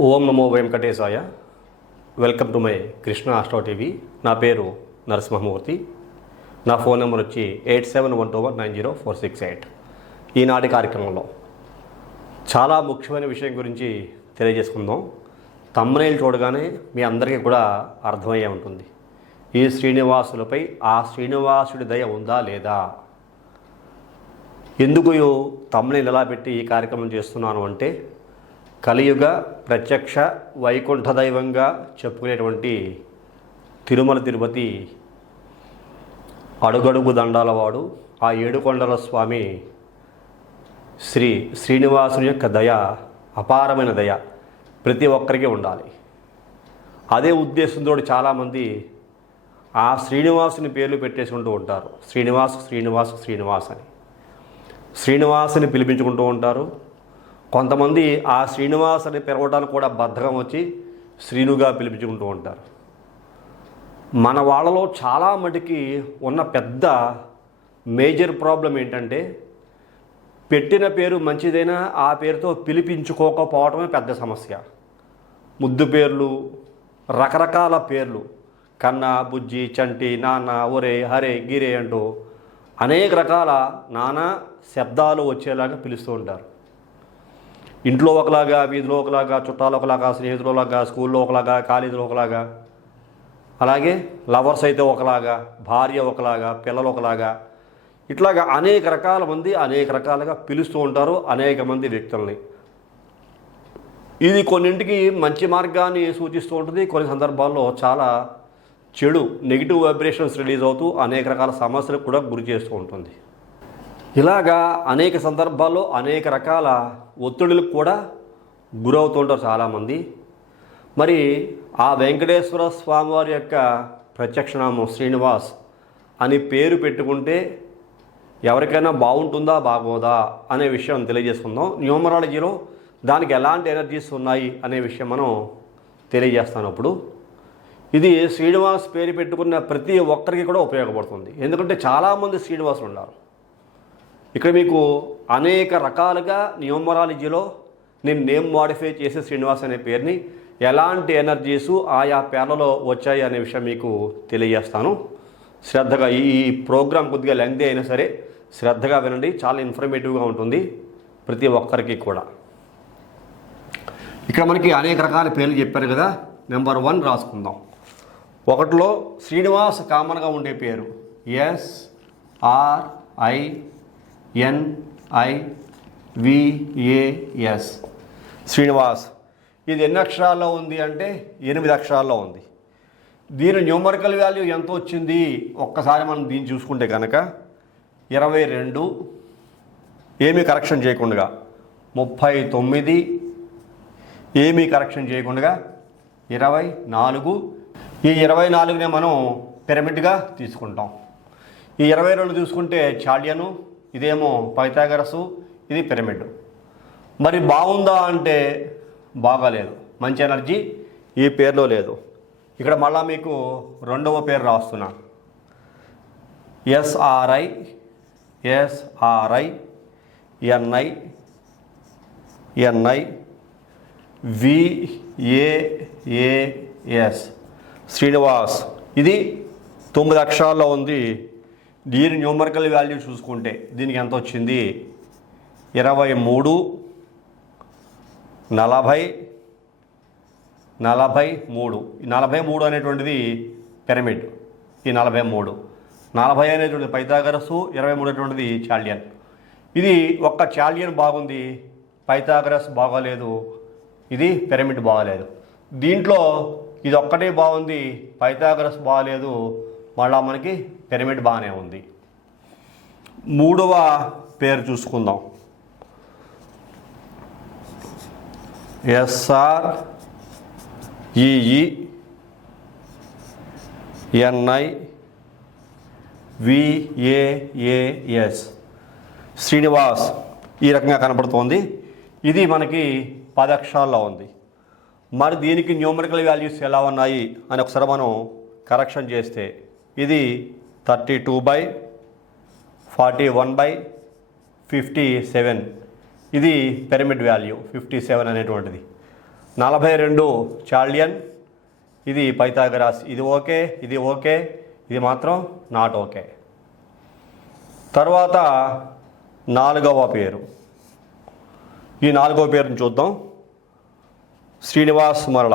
ఓం నమో వెంకటేశాయ. Welcome to my Krishna astro TV. నా పేరు నరసింహమూర్తి. నా ఫోన్ నెంబర్ వచ్చి 8712190468. ఈనాటి కార్యక్రమంలో చాలా ముఖ్యమైన విషయం గురించి తెలియజేసుకుందాం. థంబ్నెయిల్ చూడగానే మీ అందరికీ కూడా అర్థమయ్యే ఉంటుంది. ఈ శ్రీనివాసులపై ఆ శ్రీనివాసుడి దయ ఉందా లేదా, ఎందుకు థంబ్నెయిల్ ఎలా పెట్టి ఈ కార్యక్రమం చేస్తున్నాను అంటే, కలియుగ ప్రత్యక్ష వైకుంఠ దైవంగా చెప్పుకునేటువంటి తిరుమల తిరుపతి అడుగడుగు దండాలవాడు ఆ ఏడుకొండల స్వామి శ్రీనివాసుని యొక్క దయ, అపారమైన దయ ప్రతి ఒక్కరికి ఉండాలి. అదే ఉద్దేశంతో చాలామంది ఆ శ్రీనివాసుని పేర్లు పెట్టేసుకుంటూ ఉంటారు. శ్రీనివాస్ అని శ్రీనివాసుని పిలిపించుకుంటూ ఉంటారు. కొంతమంది ఆ శ్రీనివాస్ అని పిలవడానికి కూడా బద్ధకం వచ్చి శ్రీనుగా పిలిపించుకుంటూ ఉంటారు. మన వాళ్ళలో చాలా మటుకి ఉన్న పెద్ద మేజర్ ప్రాబ్లం ఏంటంటే, పెట్టిన పేరు మంచిదైనా ఆ పేరుతో పిలిపించుకోకపోవడమే పెద్ద సమస్య. ముద్దు పేర్లు, రకరకాల పేర్లు, కన్న, బుజ్జి, చంటి, నాన్న, ఒరే, హరే, గిరే అంటూ అనేక రకాల నానా శబ్దాలు వచ్చేలాగా పిలుస్తూ ఉంటారు. ఇంట్లో ఒకలాగా, వీధిలో ఒకలాగా, చుట్టాలు ఒకలాగా, స్నేహితులు ఒకలాగా, స్కూల్లో ఒకలాగా, కాలేజీలో ఒకలాగా, అలాగే లవర్స్ అయితే ఒకలాగా, భార్య ఒకలాగా, పిల్లలు ఒకలాగా, ఇట్లాగా అనేక రకాల మంది అనేక రకాలుగా పిలుస్తూ ఉంటారు అనేక మంది వ్యక్తుల్ని. ఇది కొన్నింటికి మంచి మార్గాన్ని సూచిస్తూ ఉంటుంది, కొన్ని సందర్భాల్లో చాలా చెడు నెగిటివ్ వైబ్రేషన్స్ రిలీజ్ అవుతూ అనేక రకాల సమస్యలకు కూడా గురి చేస్తూ ఉంటుంది. ఇలాగా అనేక సందర్భాల్లో అనేక రకాల ఒత్తిడులకు కూడా గురవుతుంటారు చాలామంది. మరి ఆ వెంకటేశ్వర స్వామివారి యొక్క ప్రత్యక్షనామం శ్రీనివాస్ అని పేరు పెట్టుకుంటే ఎవరికైనా బాగుంటుందా బాగోదా అనే విషయం తెలియజేసుకుందాం. న్యూమరాలజీలో దానికి ఎలాంటి ఎనర్జీస్ ఉన్నాయి అనే విషయం మనం తెలియజేస్తాను. అప్పుడు ఇది శ్రీనివాస్ పేరు పెట్టుకున్న ప్రతి ఒక్కరికి కూడా ఉపయోగపడుతుంది. ఎందుకంటే చాలామంది శ్రీనివాసులు ఉన్నారు. ఇక్కడ మీకు అనేక రకాలుగా న్యూమరాలజీలో నేను నేమ్ మాడిఫై చేసే శ్రీనివాస్ అనే పేరుని ఎలాంటి ఎనర్జీసు ఆయా పేర్లలో వచ్చాయి అనే విషయం మీకు తెలియజేస్తాను. శ్రద్ధగా ఈ ప్రోగ్రాం కొద్దిగా లెంగ్తీ అయినా సరే శ్రద్ధగా వినండి. చాలా ఇన్ఫర్మేటివ్గా ఉంటుంది ప్రతి ఒక్కరికి కూడా. ఇక్కడ మనకి అనేక రకాల పేర్లు చెప్పారు కదా. నెంబర్ 1 రాసుకుందాం. ఒకటిలో శ్రీనివాస్ కామన్గా ఉండే పేరు SRINIVAS శ్రీనివాస్. ఇది ఎన్ని అక్షరాల్లో ఉంది అంటే 8 అక్షరాల్లో ఉంది. దీని న్యూమరికల్ వాల్యూ ఎంత వచ్చింది ఒక్కసారి మనం దీన్ని చూసుకుంటే కనుక 22, ఏమీ కరెక్షన్ చేయకుండా 39, ఏమీ కరెక్షన్ చేయకుండా 24. ఈ 24నే మనం పిరమిడ్గా తీసుకుంటాం. ఈ 22 చూసుకుంటే చాల్యను, ఇదేమో పైథాగరసు, ఇది పిరమిడ్. మరి బాగుందా అంటే బాగాలేదు, మంచి ఎనర్జీ ఈ పేరులో లేదు. ఇక్కడ మళ్ళా మీకు రెండవ పేరు రాస్తున్నా. SRINIVAS శ్రీనివాస్. ఇది 9 అక్షరాల్లో ఉంది. దీని న్యూమరికల్ వాల్యూ చూసుకుంటే దీనికి ఎంత వచ్చింది 23, 40, 43. ఈ 43 అనేటువంటిది పిరమిడ్. ఈ 43, 40 అనేటువంటిది పైథాగరసు, 23 అనేటువంటిది చాల్యన్. ఇది ఒక్క చాల్యన్ బాగుంది, పైథాగరస్ బాగాలేదు, ఇది పిరమిడ్ బాగాలేదు. దీంట్లో ఇది ఒక్కటే బాగుంది, పైథాగరస్ బాగాలేదు, మళ్ళా మనకి పిరమిడ్ బాగానే ఉంది. మూడవ పేరు చూసుకుందాం. SREENIVAS శ్రీనివాస్. ఈ రకంగా కనపడుతోంది. ఇది మనకి 10 అక్షరాల్లో ఉంది. మరి దీనికి న్యూమరికల్ వాల్యూస్ ఎలా ఉన్నాయి అని ఒకసారి మనం కరెక్షన్ చేస్తే ఇది 32/41/57. ఇది పిరమిడ్ వాల్యూ 57 అనేటువంటిది. 42 చాల్డియన్, ఇది పైథాగరస్. ఇది ఓకే, ఇది ఓకే, ఇది మాత్రం నాట్ ఓకే. తర్వాత 4వ పేరు. ఈ 4వ పేరుని చూద్దాం. శ్రీనివాస్ మరళ.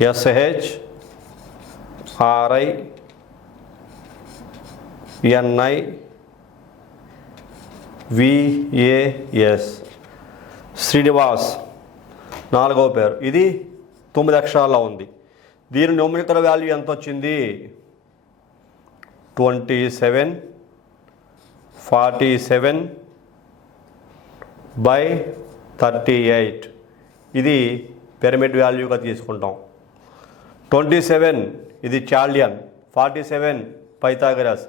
SHRINIVAS శ్రీనివాస్ 4వ పేరు. ఇది 9 అక్షరాల్లో ఉంది. దీని న్యూమరికల్ వాల్యూ ఎంత వచ్చింది? 27 47/38. ఇది పిరమిడ్ వాల్యూగా తీసుకుంటాం. 27 ఇది చాల్డియన్, 47 పైథాగరస్.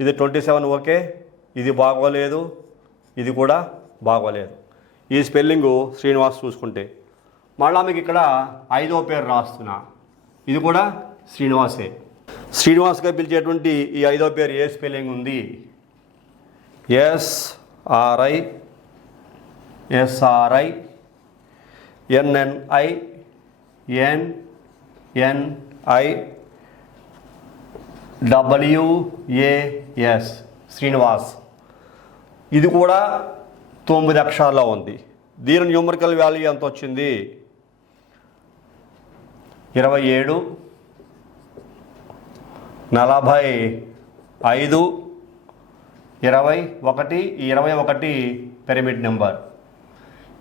ఇది 27 ఓకే, ఇది బాగోలేదు, ఇది కూడా బాగోలేదు. ఈ స్పెల్లింగు శ్రీనివాస్ చూసుకుంటే. మళ్ళా మీకు ఇక్కడ 5వ పేరు రాస్తున్నా. ఇది కూడా శ్రీనివాసే. శ్రీనివాస్గా పిలిచేటువంటి ఈ 5వ పేరు ఏ స్పెల్లింగ్ ఉంది? SRININIWAS శ్రీనివాస్. ఇది కూడా 9 అక్షరాల్లో ఉంది. దీని న్యూమరికల్ వాల్యూ ఎంత వచ్చింది? 27 45 21. ఈ 21 పిరమిడ్ నెంబర్.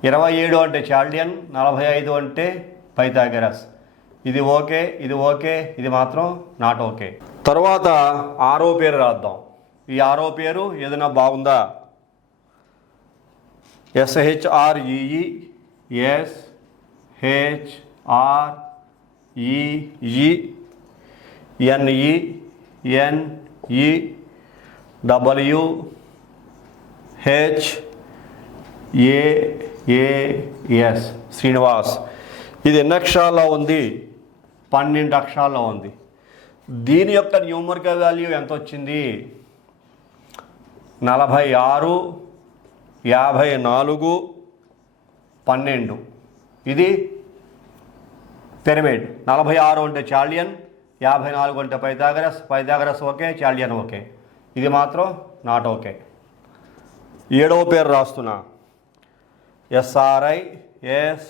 27 అంటే చాల్డియన్, 45 అంటే పైథాగరస్. ఇది ఓకే, ఇది ఓకే, ఇది మాత్రం నాట్ ఓకే. తర్వాత 6వ పేరు రాద్దాం. ఈ 6వ పేరు ఏదైనా బాగుందా? SHRINIVAS శ్రీనివాస్. ఇది ఎన్ని అక్షరాల్లో ఉంది? 12 అక్షరాల్లో ఉంది. దీని యొక్క న్యూమరికల్ వాల్యూ ఎంత వచ్చింది? 46 54 12. ఇది పిరమిడ్. 46 అంటే చాల్డియన్, 54 అంటే పైథాగరస్ ఓకే, చాల్డియన్ ఓకే. ఇది మాత్రం నాట్ ఓకే. 7వ పేరు రాస్తున్నా. SRINIVAS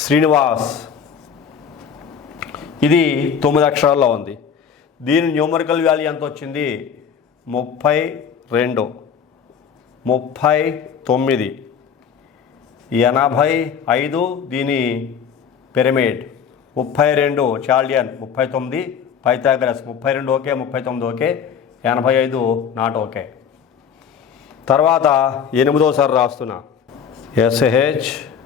శ్రీనివాస్. ఇది 9 అక్షరాల్లో ఉంది. దీని న్యూమరికల్ వాల్యూ ఎంత వచ్చింది? 32 39 85. దీని pyramid. 32 Chaldean, 39 Pythagoras. 32 okay, 39 okay, 85 not okay. తర్వాత 8వసారి రాస్తున్నా. SHRINIWAS.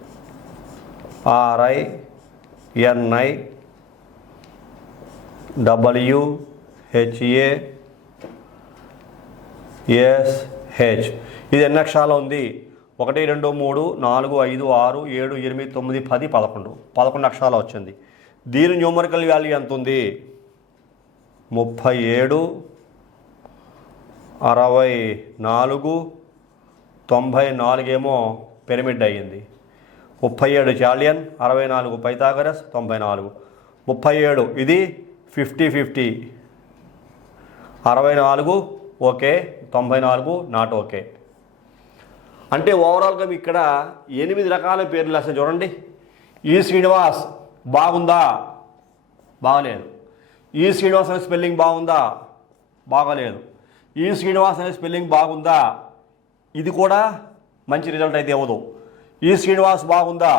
ఇది ఎన్ని అక్షరాలు ఉంది? 1 2 3 4 5 6 7 8 9 10 11. 11 అక్షరాలు వచ్చింది. దీని న్యూమరికల్ వాల్యూ ఎంత ఉంది? 37 64 94 ఏమో పిరమిడ్ అయ్యింది. 37 చాల్డియన్, 64 పైథాగరస్, 94. 37 ఇది 50-50. 64 ఓకే, 94 నాట్ ఓకే. అంటే ఓవరాల్గా ఇక్కడ 8 రకాల పేర్లు అసలు చూడండి. ఈ శ్రీనివాస్ బాగుందా? బాగలేదు. ఈ శ్రీనివాస్ అనే స్పెల్లింగ్ బాగుందా? బాగలేదు. ఈ శ్రీనివాస్ అనే స్పెల్లింగ్ బాగుందా? ఇది కూడా మంచి రిజల్ట్ అయితే ఇవ్వదు. ఈ శ్రీనివాస్ బాగుందా?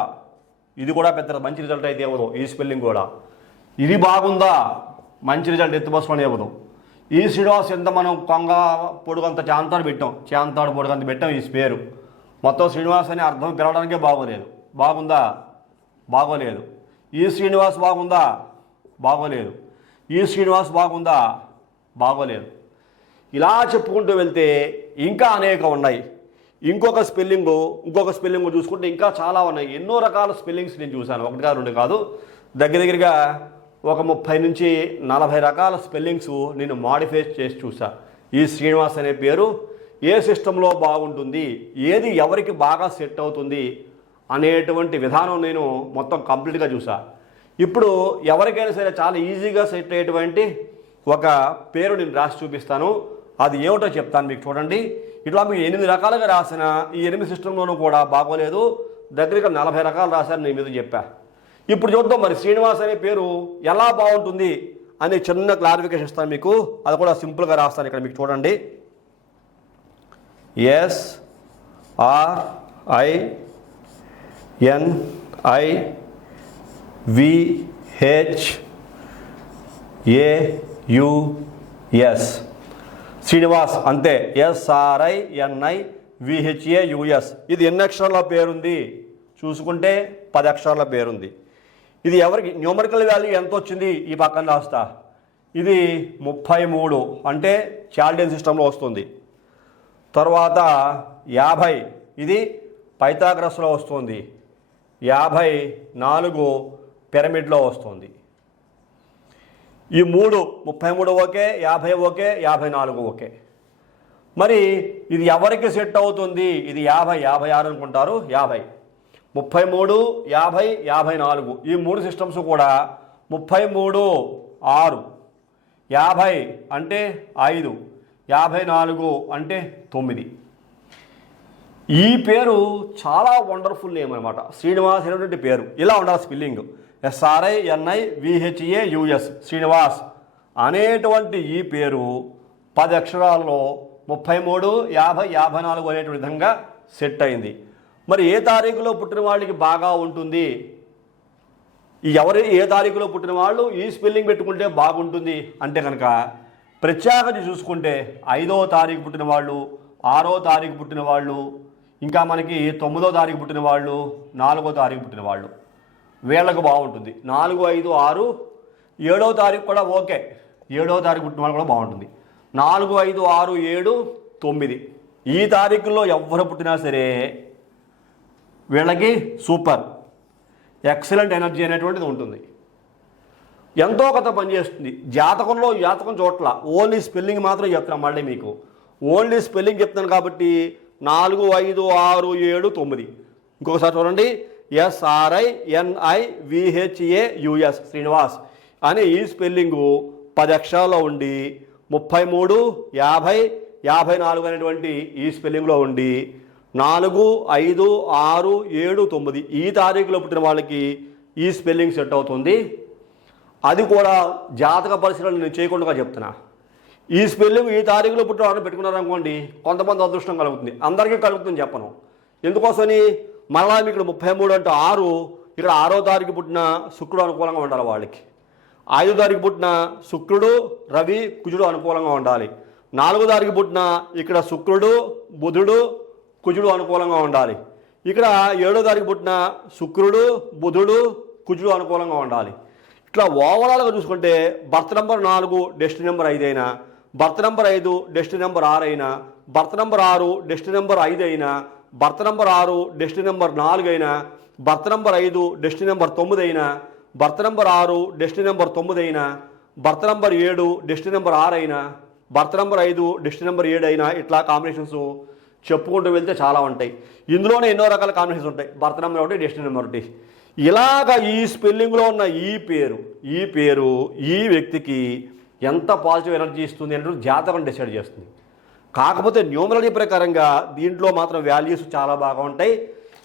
ఇది కూడా పెద్ద మంచి రిజల్ట్ అయితే ఇవ్వదు. ఈ స్పెల్లింగ్ కూడా. ఇది బాగుందా? మంచి రిజల్ట్ ఎత్తుబస్సుకొని ఇవ్వదు. ఈ శ్రీనివాస్ ఎంత మనం కొంగ పొడుగంత చాంతాడు పెట్టాం, చాంతాడు పొడుగంత పెట్టాం ఈ పేరు. మొత్తం శ్రీనివాస్ అని అర్థం పిలవడానికే బాగోలేదు. బాగుందా? బాగోలేదు. ఈ శ్రీనివాస్ బాగుందా? బాగోలేదు. ఈ శ్రీనివాస్ బాగుందా? బాగోలేదు. ఇలా చెప్పుకుంటూ వెళ్తే ఇంకా అనేక ఉన్నాయి. ఇంకొక స్పెల్లింగు చూసుకుంటే ఇంకా చాలా ఉన్నాయి. ఎన్నో రకాల స్పెల్లింగ్స్ నేను చూశాను. 1 కాదు 2 కాదు, దగ్గరగా ఒక 30 నుంచి 40 రకాల స్పెల్లింగ్స్ నేను మాడిఫై చేసి చూసా. ఈ శ్రీనివాస్ అనే పేరు ఏ సిస్టంలో బాగుంటుంది, ఏది ఎవరికి బాగా సెట్ అవుతుంది అనేటువంటి విధానం నేను మొత్తం కంప్లీట్గా చూసా. ఇప్పుడు ఎవరికైనా సరే చాలా ఈజీగా సెట్ అయ్యేటువంటి ఒక పేరు నేను రాసి చూపిస్తాను. అది ఏమిటో చెప్తాను మీకు. చూడండి, ఇట్లా మీకు 8 రకాలుగా రాసిన ఈ 8 సిస్టంలోనూ కూడా బాగోలేదు. దగ్గరగా 40 రకాలు రాశాను, నేను మీద చెప్పా. ఇప్పుడు చూద్దాం మరి శ్రీనివాస్ అనే పేరు ఎలా బాగుంటుంది అనే చిన్న క్లారిఫికేషన్ ఇస్తాను మీకు. అది కూడా సింపుల్గా రాస్తాను. ఇక్కడ మీకు చూడండి, SRINIVHAUS శ్రీనివాస్, అంతే. SRINIVHAUS. ఇది ఎన్ని అక్షరాల పేరుంది చూసుకుంటే 10 అక్షరాల పేరుంది. ఇది ఎవరికి న్యూమరికల్ వాల్యూ ఎంత వచ్చింది ఈ పక్కన రాస్తా. ఇది 33, అంటే చాల్డియన్ సిస్టంలో వస్తుంది. తర్వాత 50, ఇది పైథాగరస్లో వస్తుంది. 54 పిరమిడ్లో వస్తుంది. ఈ 33 ఓకే, 50 ఓకే, 54 ఓకే. మరి ఇది ఎవరికి సెట్ అవుతుంది? ఇది 50, 56 అనుకుంటారు. 50, 33, 50, 54 ఈ 3 సిస్టమ్స్ కూడా 33, 6, 50 అంటే 5, 54 అంటే 9. ఈ పేరు చాలా వండర్ఫుల్ నేమ్ అనమాట. శ్రీనివాస్ అనేటువంటి పేరు ఇలా ఉండాలి స్పెల్లింగ్. SRINIVHAUS శ్రీనివాస్ అనేటువంటి ఈ పేరు 10 అక్షరాల్లో 33, 50, 54 అనేటువంటి విధంగా సెట్ అయింది. మరి ఏ తారీఖులో పుట్టిన వాళ్ళకి బాగా ఉంటుంది? ఏ తారీఖులో పుట్టిన వాళ్ళు ఈ స్పెల్లింగ్ పెట్టుకుంటే బాగుంటుంది అంటే కనుక ప్రత్యేకత చూసుకుంటే 5వ తారీఖు పుట్టిన వాళ్ళు, 6వ తారీఖు పుట్టిన వాళ్ళు, ఇంకా మనకి 9వ తారీఖు పుట్టిన వాళ్ళు, 4వ తారీఖు పుట్టిన వాళ్ళు, వీళ్ళకు బాగుంటుంది. 4, 5, 6, 7వ తారీఖు కూడా ఓకే. 7వ తారీఖు పుట్టిన వాళ్ళు కూడా బాగుంటుంది. 4, 5, 6, 7, 9 ఈ తారీఖుల్లో ఎవరు పుట్టినా సరే వీళ్ళకి సూపర్ ఎక్సలెంట్ ఎనర్జీ అనేటువంటిది ఉంటుంది. ఎంతో కొత్త పనిచేస్తుంది. జాతకం చోట్ల ఓన్లీ స్పెల్లింగ్ మాత్రం చెప్తాను. మళ్ళీ మీకు ఓన్లీ స్పెల్లింగ్ చెప్తాను కాబట్టి 4, 5, 6, 7, 9. ఇంకొకసారి చూడండి, SRINIVHAUS శ్రీనివాస్ అనే ఈ స్పెల్లింగు 10 అక్షరాల్లో ఉండి 33, 50, 54 అనేటువంటి ఈ స్పెల్లింగ్లో ఉండి 4, 5, 6, 7, 9 ఈ తారీఖులో పుట్టిన వాళ్ళకి ఈ స్పెల్లింగ్ సెట్ అవుతుంది. అది కూడా జాతక పరిశీలన నేను చేయకుండా చెప్తున్నా. ఈ స్పెల్లింగ్ ఈ తారీఖులో పుట్టిన వాళ్ళని పెట్టుకున్నారనుకోండి, కొంతమంది అదృష్టం కలుగుతుంది. అందరికీ కలుగుతుంది చెప్పను. ఎందుకోసమని మరలా ఇక్కడ 33 అంటే 6, ఇక్కడ 6వ తారీఖు పుట్టిన శుక్రుడు అనుకూలంగా ఉండాలి వాళ్ళకి. 5వ తారీఖు పుట్టిన శుక్రుడు, రవి, కుజుడు అనుకూలంగా ఉండాలి. 4వ తారీఖు పుట్టిన ఇక్కడ శుక్రుడు, బుధుడు, కుజుడు అనుకూలంగా ఉండాలి. ఇక్కడ 7వ తారీఖు పుట్టిన శుక్రుడు, బుధుడు, కుజుడు అనుకూలంగా ఉండాలి. ఇట్లా ఓవరాల్గా చూసుకుంటే బర్త్ నెంబర్ 4 డెస్టినీ నెంబర్ 5 అయినా, బర్త్ నెంబర్ 5 డెస్టినీ నెంబర్ 6 అయినా, బర్త్ నెంబర్ 6 డెస్టినీ నెంబర్ 5 అయినా, బర్త్ నెంబర్ 6 డెస్టినీ నెంబర్ 4 అయినా, బర్త్ నెంబర్ 5 డెస్టినీ నెంబర్ 9 అయినా, బర్త్ నెంబర్ 6 డెస్టినీ నెంబర్ 9 అయినా, బర్త్ నెంబర్ 7 డెస్టినీ నెంబర్ 6 అయినా, బర్త్ నెంబర్ 5 డెస్టినీ నెంబర్ 7 అయినా, ఇట్లా combinations చెప్పుకుంటూ వెళ్తే చాలా ఉంటాయి. ఇందులోనే ఎన్నో రకాల కాంబినేషన్స్ ఉంటాయి. Birth number 1, destiny number 1. ఇలాగా ఈ స్పెల్లింగ్లో ఉన్న ఈ పేరు ఈ వ్యక్తికి ఎంత పాజిటివ్ ఎనర్జీ ఇస్తుంది అంటే జాతకం డిసైడ్ చేస్తుంది. కాకపోతే న్యూమరాలజీ ప్రకారంగా దీంట్లో మాత్రం వాల్యూస్ చాలా బాగా ఉంటాయి.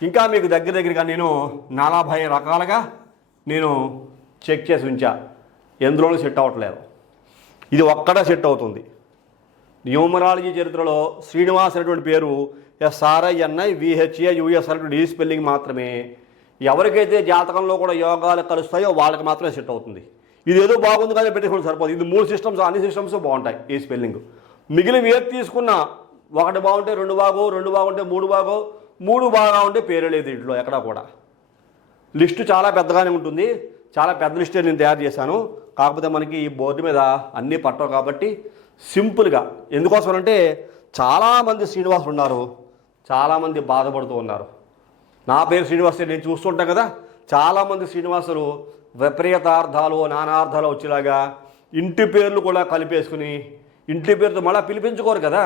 ఇంకా మీకు దగ్గరగా నేను 40 రకాలుగా నేను చెక్ చేసి ఉంచా. ఎందులోనూ సెట్ అవ్వట్లేదు. ఇది ఒక్కడే సెట్ అవుతుంది. న్యూమరాలజీ చరిత్రలో శ్రీనివాస్ అనేటువంటి పేరు SRINIVHAUS అనేటువంటి ఈ స్పెల్లింగ్ మాత్రమే ఎవరికైతే జాతకంలో కూడా యోగాలు కలుస్తాయో వాళ్ళకి మాత్రమే సెట్ అవుతుంది. ఇది ఏదో బాగుంది కానీ పెట్టుకోవడం సరిపోదు. ఇది 3 సిస్టమ్స్, అన్ని సిస్టమ్స్ బాగుంటాయి ఈ స్పెల్లింగ్. మిగిలిన ఏది తీసుకున్నా 1 బాగుంటే 2 బాగో, 2 బాగుంటే 3 బాగో, 3 బాగా ఉంటే పేరు లేదు ఇంట్లో ఎక్కడా కూడా. లిస్టు చాలా పెద్దగానే ఉంటుంది. చాలా పెద్ద లిస్టే నేను తయారు చేశాను. కాకపోతే మనకి ఈ బోర్డు మీద అన్నీ పట్టవు కాబట్టి సింపుల్గా, ఎందుకోసమంటే చాలామంది శ్రీనివాసులు ఉన్నారు, చాలామంది బాధపడుతూ ఉన్నారు. నా పేరు శ్రీనివాస్, నేను చూస్తుంటాను కదా, చాలామంది శ్రీనివాసులు విపరీతార్థాలు నానార్థాలు వచ్చేలాగా ఇంటి పేర్లు కూడా కలిపేసుకుని ఇంటి పేరుతో మళ్ళీ పిలిపించుకోరు కదా.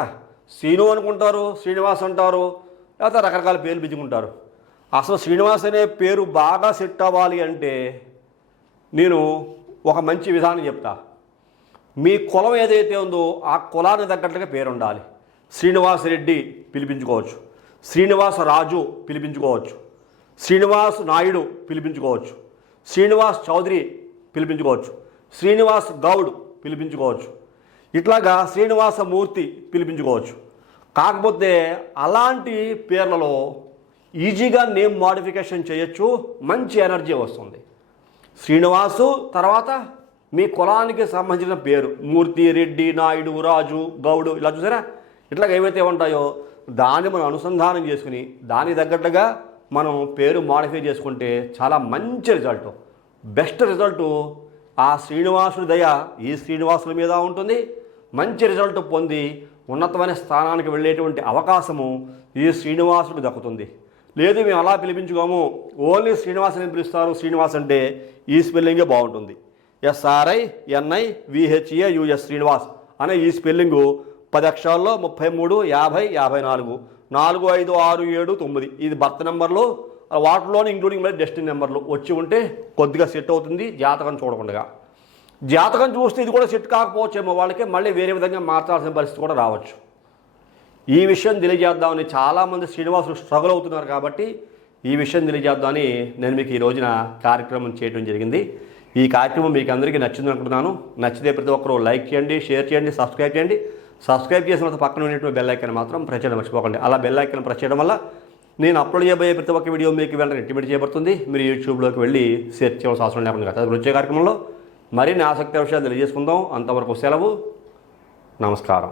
శ్రీను అనుకుంటారు, శ్రీనివాస్ అంటారు, లేకపోతే రకరకాల పేర్లు పిలుచుకుంటారు. అసలు శ్రీనివాస్ అనే పేరు బాగా సెట్ అవ్వాలి అంటే నేను ఒక మంచి విధానం చెప్తా. మీ కులం ఏదైతే ఉందో ఆ కులానికి తగ్గట్టుగా పేరు ఉండాలి. శ్రీనివాస్ రెడ్డి పిలిపించుకోవచ్చు, శ్రీనివాస రాజు పిలిపించుకోవచ్చు, శ్రీనివాస్ నాయుడు పిలిపించుకోవచ్చు, శ్రీనివాస్ చౌదరి పిలిపించుకోవచ్చు, శ్రీనివాస్ గౌడ్ పిలిపించుకోవచ్చు, ఇట్లాగా శ్రీనివాసమూర్తి పిలిపించుకోవచ్చు. కాకపోతే అలాంటి పేర్లలో ఈజీగా నేమ్ మోడిఫికేషన్ చేయొచ్చు, మంచి ఎనర్జీ వస్తుంది. శ్రీనివాసు తర్వాత మీ కులానికి సంబంధించిన పేరు మూర్తి, రెడ్డి, నాయుడు, రాజు, గౌడు ఇలా చూసారా, ఇట్లాగ ఏవైతే ఉంటాయో దాన్ని మనం అనుసంధానం చేసుకుని దానికి తగ్గట్టుగా మనం పేరు మోడిఫై చేసుకుంటే చాలా మంచి రిజల్ట్, బెస్ట్ రిజల్ట్ ఆ శ్రీనివాసుడి దయ ఈ శ్రీనివాసుల మీద ఉంటుంది. మంచి రిజల్ట్ పొంది ఉన్నతమైన స్థానానికి వెళ్ళేటువంటి అవకాశము ఈ శ్రీనివాసుడికి దక్కుతుంది. లేదు మేము అలా పిలిపించుకోము, ఓన్లీ శ్రీనివాస్ అని పిలుస్తారు, శ్రీనివాస్ అంటే ఈ స్పెల్లింగే బాగుంటుంది. SRINIVHEUS శ్రీనివాస్ అనే ఈ స్పెల్లింగు 10 అక్షరాల్లో 33 50 54 4 5 6 7 9 ఇది బర్త్ నెంబర్లు, వాటిలోనే ఇంక్లూడింగ్ మళ్ళీ డెస్టినీ నెంబర్లు వచ్చి ఉంటే కొద్దిగా సెట్ అవుతుంది. జాతకం చూడకుండా జాతకం చూస్తే ఇది కూడా సెట్ కాకపోవచ్చేమో, వాళ్ళకి మళ్ళీ వేరే విధంగా మార్చాల్సిన పరిస్థితి కూడా రావచ్చు. ఈ విషయం తెలియజేద్దామని చాలామంది శ్రీనివాసులు స్ట్రగుల్ అవుతున్నారు కాబట్టి ఈ విషయం తెలియజేద్దామని నేను మీకు ఈ రోజున కార్యక్రమం చేయడం జరిగింది. ఈ కార్యక్రమం మీకు అందరికీ నచ్చింది అనుకుంటున్నాను. నచ్చితే ప్రతి ఒక్కరూ లైక్ చేయండి, షేర్ చేయండి, సబ్స్క్రైబ్ చేయండి. సబ్స్క్రైబ్ చేసిన తర్వాత పక్కన ఉన్నటువంటి బెల్ ఐకాన్ మాత్రం ప్రెస్ చేయడం మర్చిపోకండి. అలా బెల్ ఐకాన్ ప్రెస్ చేయడం వల్ల నేను అప్లోడ్ చేయబోయే ప్రతి ఒక్క వీడియో మీకు వెంటనే ఇంటిమేట్ చేయబడుతుంది. మీరు యూట్యూబ్లోకి వెళ్ళి సెర్చ్ చేయాల్సిన అవసరం లేకుండా కదా. వచ్చే కార్యక్రమంలో మరిన్ని ఆసక్తి విషయాలు తెలియజేసుకుందాం. అంతవరకు సెలవు, నమస్కారం.